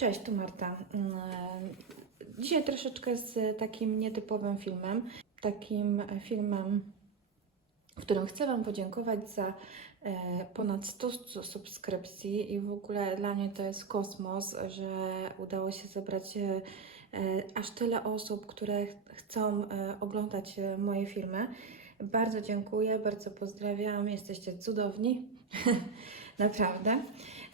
Cześć, tu Marta. Mm, Dzisiaj troszeczkę z takim nietypowym filmem. Takim filmem, w którym chcę Wam podziękować za e, ponad 100 su- subskrypcji i w ogóle dla mnie to jest kosmos, że udało się zebrać e, e, aż tyle osób, które ch- chcą e, oglądać e, moje filmy. Bardzo dziękuję, bardzo pozdrawiam, jesteście cudowni. Naprawdę.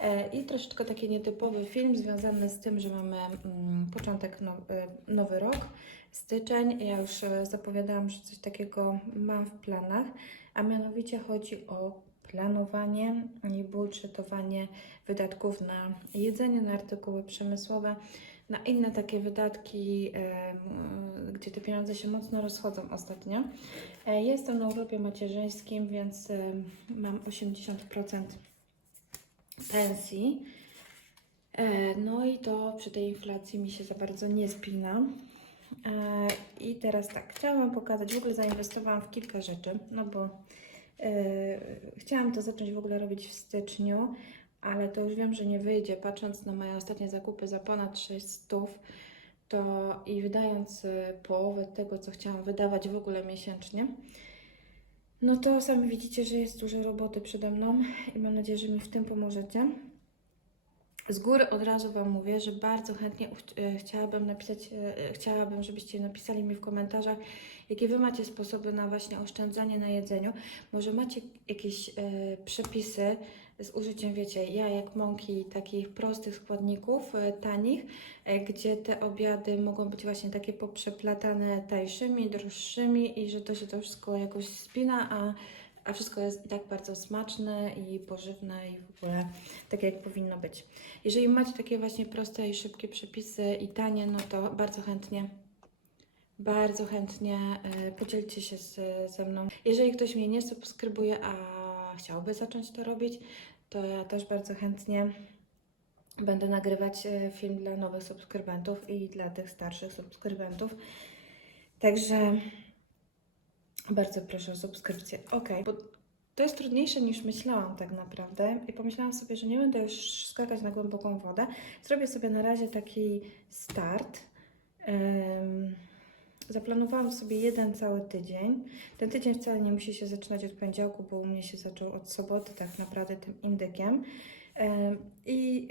E, I troszeczkę taki nietypowy film związany z tym, że mamy mm, początek now, e, nowy rok, styczeń. Ja już e, zapowiadałam, że coś takiego mam w planach, a mianowicie chodzi o planowanie i budżetowanie wydatków na jedzenie, na artykuły przemysłowe, na inne takie wydatki, gdzie te pieniądze się mocno rozchodzą ostatnio. Jestem na urlopie macierzyńskim, więc mam 80% pensji. E, No i to przy tej inflacji mi się za bardzo nie spina. E, I teraz tak, chciałam pokazać, w ogóle zainwestowałam w kilka rzeczy, no bo e, chciałam to zacząć w ogóle robić w styczniu, ale to już wiem, że nie wyjdzie. Patrząc na moje ostatnie zakupy za ponad 600, to i wydając połowę tego, co chciałam wydawać w ogóle miesięcznie, no to sami widzicie, że jest dużo roboty przede mną i mam nadzieję, że mi w tym pomożecie. Z góry od razu Wam mówię, że bardzo chętnie e, chciałabym napisać, e, chciałabym, żebyście napisali mi w komentarzach, jakie Wy macie sposoby na właśnie oszczędzanie na jedzeniu. Może macie jakieś e, przepisy z użyciem, wiecie, jajek, mąki, takich prostych składników, e, tanich, e, gdzie te obiady mogą być właśnie takie poprzeplatane tańszymi, droższymi i że to się to wszystko jakoś spina, a, a wszystko jest i tak bardzo smaczne i pożywne i w ogóle takie jak powinno być. Jeżeli macie takie właśnie proste i szybkie przepisy i tanie, no to bardzo chętnie, bardzo chętnie e, podzielcie się z, ze mną. Jeżeli ktoś mnie nie subskrybuje, a chciałby zacząć to robić, to ja też bardzo chętnie będę nagrywać e, film dla nowych subskrybentów i dla tych starszych subskrybentów. Także bardzo proszę o subskrypcję. Ok, bo to jest trudniejsze niż myślałam tak naprawdę i pomyślałam sobie, że nie będę już skakać na głęboką wodę. Zrobię sobie na razie taki start. Em, Zaplanowałam sobie jeden cały tydzień. Ten tydzień wcale nie musi się zaczynać od poniedziałku, bo u mnie się zaczął od soboty, tak naprawdę tym indykiem. Em, I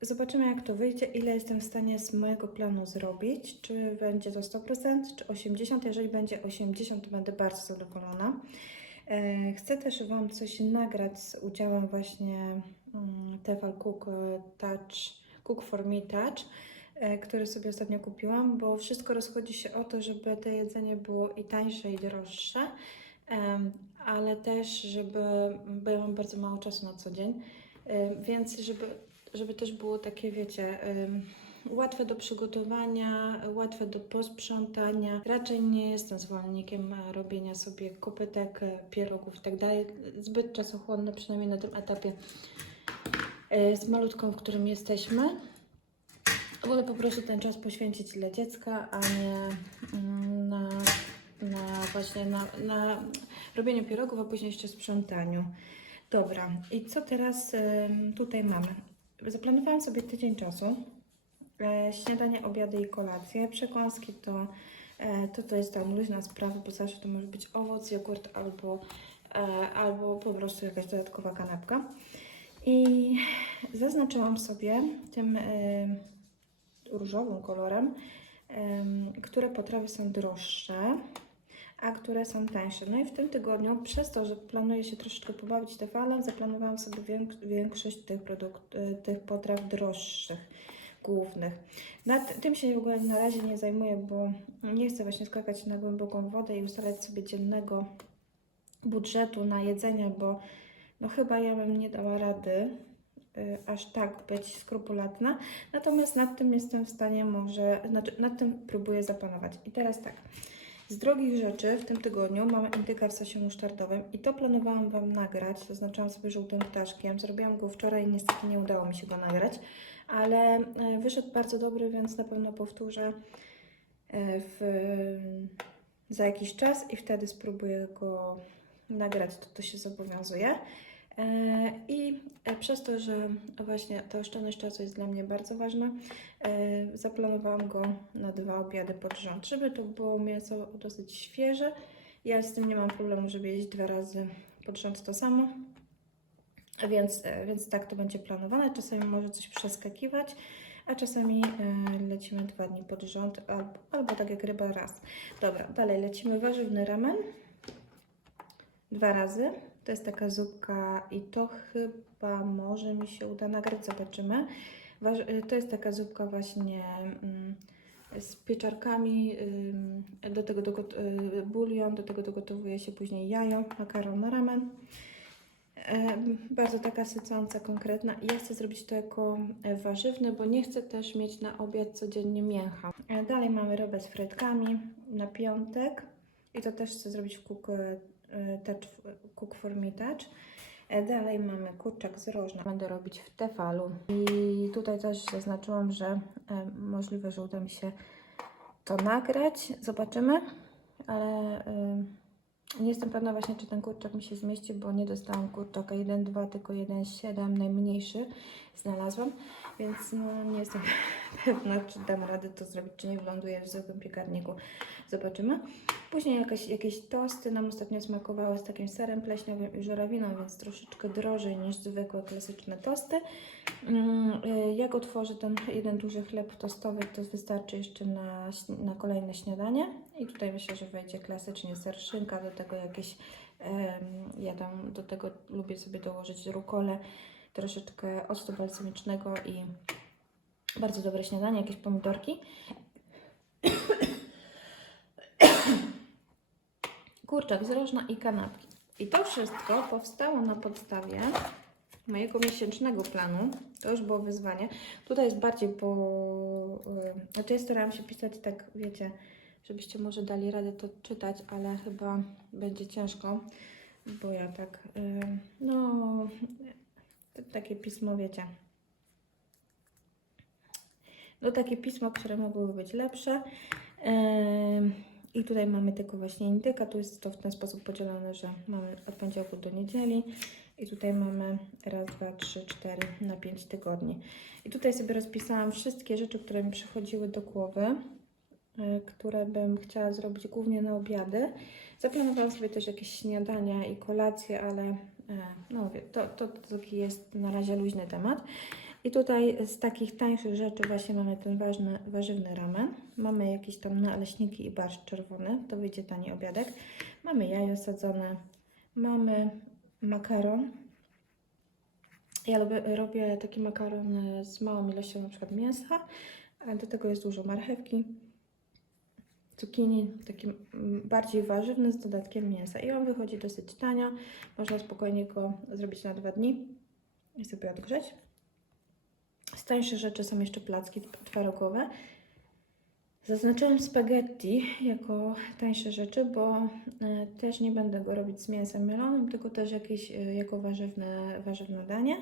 zobaczymy, jak to wyjdzie, ile jestem w stanie z mojego planu zrobić. Czy będzie to 100%, czy 80%. Jeżeli będzie 80%, to będę bardzo zadowolona. Chcę też Wam coś nagrać z udziałem właśnie mm, Tefal Cook e, Touch, Cook for Me Touch, który sobie ostatnio kupiłam, bo wszystko rozchodzi się o to, żeby to jedzenie było i tańsze, i droższe, ale też, żeby, bo ja mam bardzo mało czasu na co dzień, więc żeby, żeby też było takie, wiecie, łatwe do przygotowania, łatwe do posprzątania. Raczej nie jestem zwolennikiem e, robienia sobie kopytek, e, pierogów i tak. Zbyt czasochłonne, przynajmniej na tym etapie e, z malutką, w którym jesteśmy. Wolę po prostu ten czas poświęcić dla dziecka, a nie mm, na, na właśnie na, na robieniu pierogów, a później jeszcze sprzątaniu. Dobra, i co teraz tutaj mamy? Zaplanowałam sobie tydzień czasu. E, śniadanie, obiady i kolacje. Przekąski to, e, to to jest tam luźna sprawa, bo zawsze to może być owoc, jogurt albo, e, albo po prostu jakaś dodatkowa kanapka. I zaznaczyłam sobie tym różowym kolorem, em, które potrawy są droższe, a które są tańsze. No i w tym tygodniu, przez to, że planuję się troszeczkę pobawić tefalem, zaplanowałam sobie więk- większość tych, produkt, e, tych potraw droższych, głównych. Nad tym się w ogóle na razie nie zajmuję, bo nie chcę właśnie skakać na głęboką wodę i ustalać sobie dziennego budżetu na jedzenie, bo no chyba ja bym nie dała rady aż tak być skrupulatna. Natomiast nad tym jestem w stanie może, znaczy nad tym próbuję zapanować. I teraz tak, z drogich rzeczy w tym tygodniu mamy indyka w sosie musztardowym i to planowałam Wam nagrać, zaznaczyłam sobie żółtym ptaszkiem. Zrobiłam go wczoraj i niestety nie udało mi się go nagrać, ale e, wyszedł bardzo dobry, więc na pewno powtórzę e, w, za jakiś czas i wtedy spróbuję go nagrać, to, to się zobowiązuję. E, I e, przez to, że właśnie ta oszczędność czasu jest dla mnie bardzo ważna, e, zaplanowałam go na dwa obiady pod rząd, żeby to było mięso dosyć świeże. Ja z tym nie mam problemu, żeby jeść dwa razy pod rząd to samo. Więc, więc tak to będzie planowane. Czasami może coś przeskakiwać, a czasami lecimy dwa dni pod rząd, albo, albo tak jak ryba raz. Dobra, dalej lecimy warzywny ramen. Dwa razy. To jest taka zupka i to chyba może mi się uda nagrać, zobaczymy. Y, To jest taka zupka właśnie mm, z pieczarkami, do tego y, bulion, do tego dogotowuje się później jajo, makaron ramen. Bardzo taka sycąca, konkretna ja chcę zrobić to jako e, warzywne, bo nie chcę też mieć na obiad codziennie mięcha. E, Dalej mamy rybę z frytkami na piątek i to też chcę zrobić w cook, e, me touch. E, Dalej mamy kurczak z rożna. Będę robić w tefalu. I tutaj też zaznaczyłam, że e, możliwe, że uda mi się to nagrać. Zobaczymy, ale nie jestem pewna właśnie, czy ten kurczak mi się zmieści, bo nie dostałam kurczaka 1,2, tylko 1,7, najmniejszy znalazłam, więc no, nie jestem pewna, czy dam radę to zrobić, czy nie wyląduję w zwykłym piekarniku. Zobaczymy. Później jakieś, jakieś tosty nam ostatnio smakowały z takim serem pleśniowym i żurawiną, więc troszeczkę drożej niż zwykłe klasyczne tosty. Mm, y, Jak otworzę ten jeden duży chleb tostowy, to wystarczy jeszcze na, na kolejne śniadanie. I tutaj myślę, że wejdzie klasycznie ser szynka, do tego jakieś, ja tam do tego lubię sobie dołożyć rukolę, troszeczkę octu balsamicznego i bardzo dobre śniadanie, jakieś pomidorki. Kurczak z rożna i kanapki. I to wszystko powstało na podstawie mojego miesięcznego planu. To już było wyzwanie. Tutaj jest bardziej po... y, Znaczy ja starałam się pisać tak, wiecie, żebyście może dali radę to czytać, ale chyba będzie ciężko, bo ja tak, y, no, takie pismo, wiecie. No takie pismo, które mogłyby być lepsze. Ym, I tutaj mamy tylko właśnie indyka. Tu jest to w ten sposób podzielone, że mamy od poniedziałku do niedzieli. I tutaj mamy raz, dwa, trzy, cztery na pięć tygodni. I tutaj sobie rozpisałam wszystkie rzeczy, które mi przychodziły do głowy, y, które bym chciała zrobić głównie na obiady. Zaplanowałam sobie też jakieś śniadania i kolacje, ale e, no mówię, to, to, to taki jest na razie luźny temat. I tutaj z takich tańszych rzeczy właśnie mamy ten ważny, warzywny ramen. Mamy jakieś tam naleśniki i barszcz czerwony, to wyjdzie tani obiadek. Mamy jajo sadzone, mamy makaron. Ja lubię, robię taki makaron e, z małą ilością na przykład mięsa, a do tego jest dużo marchewki, cukinii, taki bardziej warzywny z dodatkiem mięsa. I on wychodzi dosyć tanio, można spokojnie go zrobić na dwa dni i sobie odgrzeć. Z tańszych rzeczy są jeszcze placki twarogowe. Zaznaczyłam spaghetti jako tańsze rzeczy, bo e, też nie będę go robić z mięsem mielonym, tylko też jakieś e, jako warzywne, warzywne danie.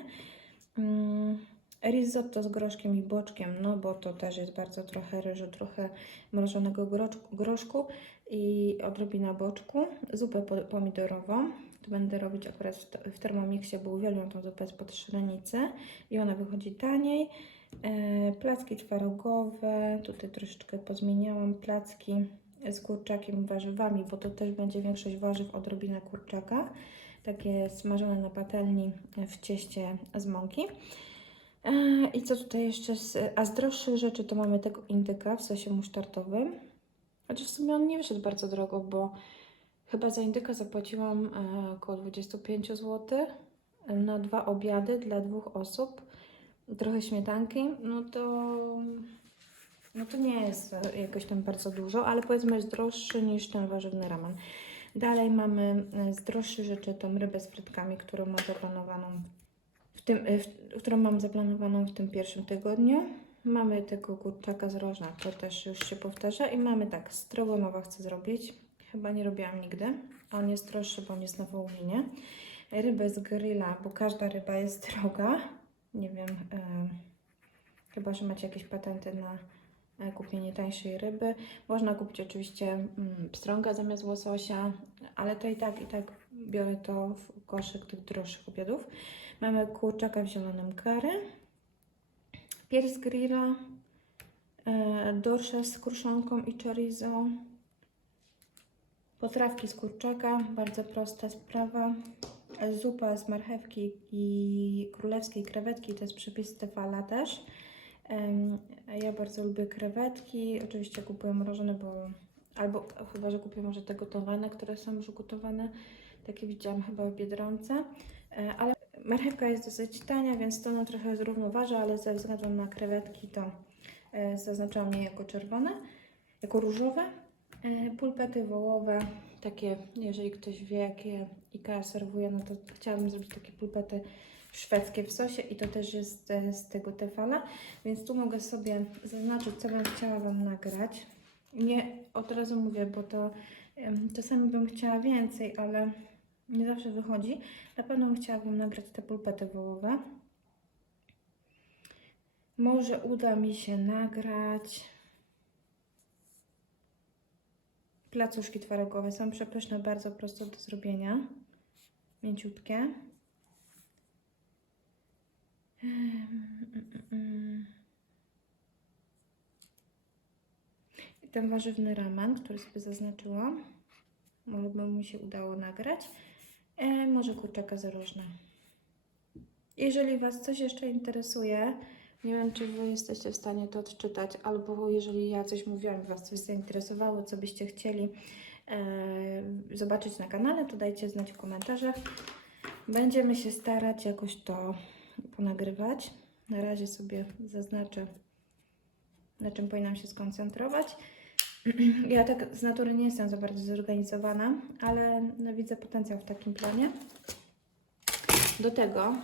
Mm, Risotto z groszkiem i boczkiem, no bo to też jest bardzo trochę ryżu, trochę mrożonego groszku i odrobina boczku. Zupę po- pomidorową. To będę robić akurat w, Thermomixie, bo uwielbiam tą zupę spod szrenicy i ona wychodzi taniej. E, placki twarogowe, tutaj troszeczkę pozmieniałam placki z kurczakiem warzywami, bo to też będzie większość warzyw, odrobina kurczaka. Takie smażone na patelni w cieście z mąki. E, I co tutaj jeszcze? Z, a z droższych rzeczy to mamy tego indyka w sosie musztardowym. Chociaż w sumie on nie wyszedł bardzo drogo, bo chyba za indyka zapłaciłam e, około 25 zł na dwa obiady dla dwóch osób. Trochę śmietanki, no to, no to nie jest jakoś tam bardzo dużo, ale powiedzmy jest droższy niż ten warzywny ramen. Dalej mamy e, z droższych rzeczy tą rybę z frytkami, którą mam zaplanowaną w tym, e, w, którą mam zaplanowaną w tym pierwszym tygodniu. Mamy tego kurczaka z rożna, to też już się powtarza. I mamy tak, stroganowa chcę zrobić. Chyba nie robiłam nigdy. On jest droższy, bo on jest na wołowinie. Rybę z grilla, bo każda ryba jest droga. Nie wiem, chyba, że macie jakieś patenty na e, kupienie tańszej ryby. Można kupić oczywiście mm, pstrąga zamiast łososia, ale to i tak, i tak biorę to w koszyk tych droższych obiadów. Mamy kurczaka w zielonym curry, pierś z grilla, e, dorsze z kruszonką i chorizo, potrawki z kurczaka, bardzo prosta sprawa, zupa z marchewki i królewskiej krewetki, to jest przepis Stefala też. Ja bardzo lubię krewetki, oczywiście kupuję mrożone, bo albo chyba, że kupię może te gotowane, które są już gotowane, takie widziałam chyba w Biedronce, E, ale marchewka jest dosyć tania, więc to nam trochę zrównoważa, ale ze względu na krewetki to e, zaznaczałam je jako czerwone, jako różowe. E, Pulpety wołowe, takie, jeżeli ktoś wie, jakie IKEA serwuje, no to chciałabym zrobić takie pulpety szwedzkie w sosie i to też jest e, z tego tefala, więc tu mogę sobie zaznaczyć, co bym chciała Wam nagrać. Nie od razu mówię, bo to czasami bym chciała więcej, ale nie zawsze wychodzi. Na pewno bym chciałabym nagrać te pulpety wołowe. Może uda mi się nagrać placuszki twarogowe. Są przepyszne, bardzo proste do zrobienia. Mięciutkie. I ten warzywny ramen, który sobie zaznaczyłam. Może by mi się udało nagrać. E, może kurczaka zarożne. Jeżeli Was coś jeszcze interesuje, nie wiem, czy Wy jesteście w stanie to odczytać, albo jeżeli ja coś mówiłam Was coś zainteresowało, co byście chcieli e, zobaczyć na kanale, to dajcie znać w komentarzach. Będziemy się starać jakoś to ponagrywać. Na razie sobie zaznaczę, na czym powinnam się skoncentrować. Ja tak z natury nie jestem za bardzo zorganizowana, ale no, widzę potencjał w takim planie. Do tego,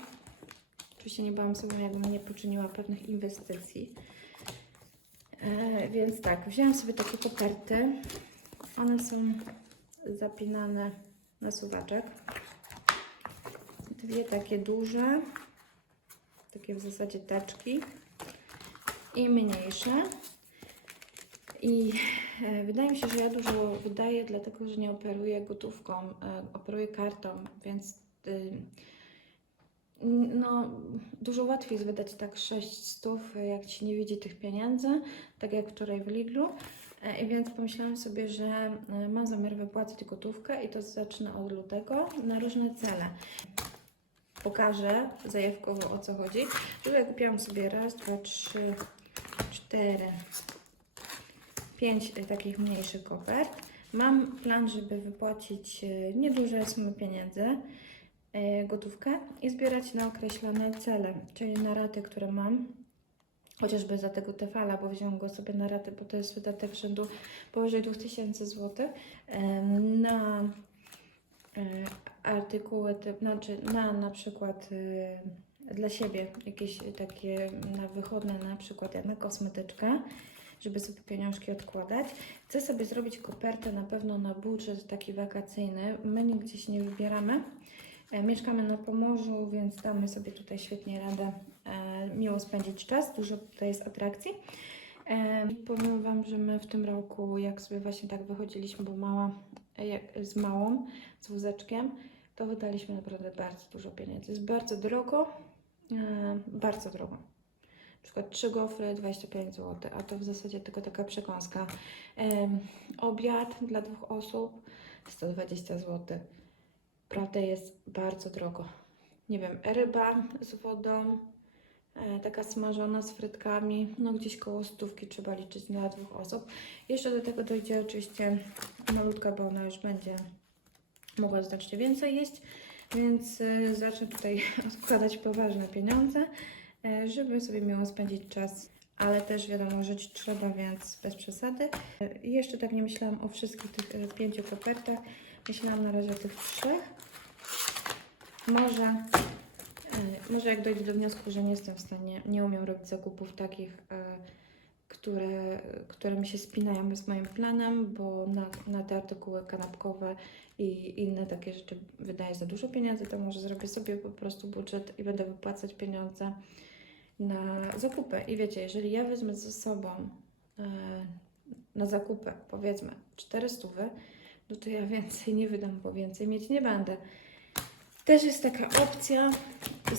oczywiście nie byłam sobą, jakbym nie poczyniła pewnych inwestycji. E, więc tak, wzięłam sobie takie koperty. One są zapinane na suwaczek. Dwie takie duże, takie w zasadzie teczki i mniejsze. I e, wydaje mi się, że ja dużo wydaję, dlatego że nie operuję gotówką, e, operuję kartą, więc y, no, dużo łatwiej jest wydać tak 6 stów, jak ci nie widzi tych pieniędzy, tak jak wczoraj w Lidlu. E, I więc pomyślałam sobie, że e, mam zamiar wypłacić gotówkę i to zacznę od lutego na różne cele. Pokażę zajawkowo o co chodzi. Tutaj kupiłam sobie raz, dwa, trzy, cztery, pięć takich mniejszych kopert. Mam plan, żeby wypłacić e, nieduże sumy pieniędzy, gotówkę i zbierać na określone cele, czyli na raty, które mam. Chociażby za tego tefala, bo wziąłem go sobie na raty, bo to jest wydatek rzędu powyżej 2000 zł. Na e, artykuły, znaczy na na przykład e, dla siebie jakieś takie na wychodne, na przykład jak na kosmetyczkę, żeby sobie pieniążki odkładać. Chcę sobie zrobić kopertę na pewno na budżet taki wakacyjny. My nigdzie się nie wybieramy. E, Mieszkamy na Pomorzu, więc damy sobie tutaj świetnie radę e, miło spędzić czas. Dużo tutaj jest atrakcji. E, powiem Wam, że my w tym roku, jak sobie właśnie tak wychodziliśmy, bo mała, z małą, z wózeczkiem, to wydaliśmy naprawdę bardzo dużo pieniędzy. Jest bardzo drogo, bardzo drogo. Na przykład 3 gofry 25 zł, a to w zasadzie tylko taka przekąska. Obiad dla dwóch osób 120 zł. Prawda jest bardzo drogo. Nie wiem, ryba z wodą, e, taka smażona z frytkami, no gdzieś koło stówki trzeba liczyć dla dwóch osób. Jeszcze do tego dojdzie oczywiście malutka, bo ona już będzie mogła znacznie więcej jeść, więc e, zacznę tutaj odkładać poważne pieniądze, e, żeby sobie miało spędzić czas, ale też wiadomo, żyć trzeba, więc bez przesady. Jeszcze tak nie myślałam o wszystkich tych pięciu kopertach, myślałam na razie o tych trzech. Może, e, może jak dojdę do wniosku, że nie jestem w stanie, nie umiem robić zakupów takich, e, które, które mi się spinają z moim planem, bo na, na te artykuły kanapkowe i inne takie rzeczy wydaję za dużo pieniędzy, to może zrobię sobie po prostu budżet i będę wypłacać pieniądze na zakupy. I wiecie, jeżeli ja wezmę ze sobą e, na zakupy, powiedzmy 400, no to ja więcej nie wydam, bo więcej mieć nie będę. Też jest taka opcja.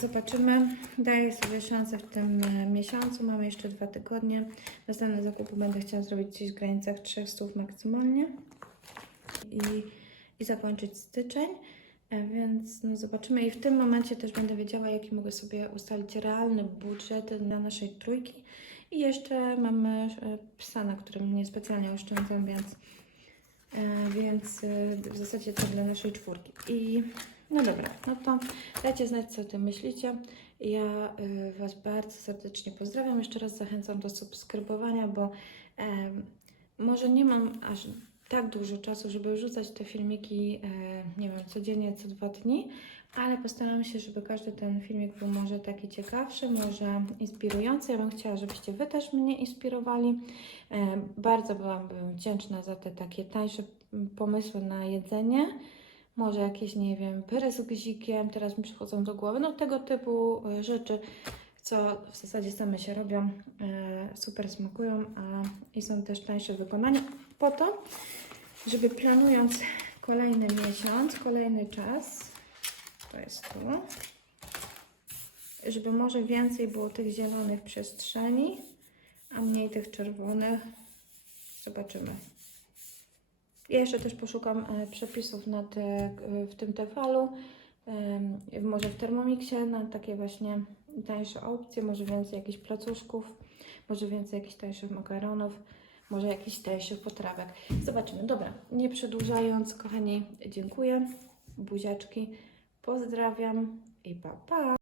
Zobaczymy. Daję sobie szansę w tym e, miesiącu. Mamy jeszcze dwa tygodnie. Następne zakupy będę chciała zrobić gdzieś w granicach 300 maksymalnie. I, i zakończyć styczeń. E, Więc no zobaczymy. I w tym momencie też będę wiedziała, jaki mogę sobie ustalić realny budżet dla naszej trójki. I jeszcze mamy e, psa, na którym niespecjalnie oszczędzam, więc, więc e, w zasadzie to dla naszej czwórki. I no dobra, no to dajcie znać, co o tym myślicie. Ja y, Was bardzo serdecznie pozdrawiam. Jeszcze raz zachęcam do subskrybowania, bo może nie mam aż tak dużo czasu, żeby wrzucać te filmiki, e, nie wiem, codziennie, co dwa dni, ale postaram się, żeby każdy ten filmik był może taki ciekawszy, może inspirujący. Ja bym chciała, żebyście Wy też mnie inspirowali. E, bardzo byłabym wdzięczna za te takie tańsze pomysły na jedzenie. Może jakieś, nie wiem, pyry z guzikiem, teraz mi przychodzą do głowy. No tego typu e, rzeczy, co w zasadzie same się robią, e, super smakują a, i są też tańsze w wykonaniu. Po to, żeby planując kolejny miesiąc, kolejny czas, to jest to, żeby może więcej było tych zielonych przestrzeni, a mniej tych czerwonych. Zobaczymy. Ja jeszcze też poszukam e, przepisów na te, w tym tefalu, może w Thermomixie na takie właśnie tańsze opcje, może więcej jakichś placuszków, może więcej jakichś tańszych makaronów, może jakichś tańszych potrawek. Zobaczymy. Dobra, nie przedłużając, kochani, dziękuję. Buziaczki, pozdrawiam i pa pa!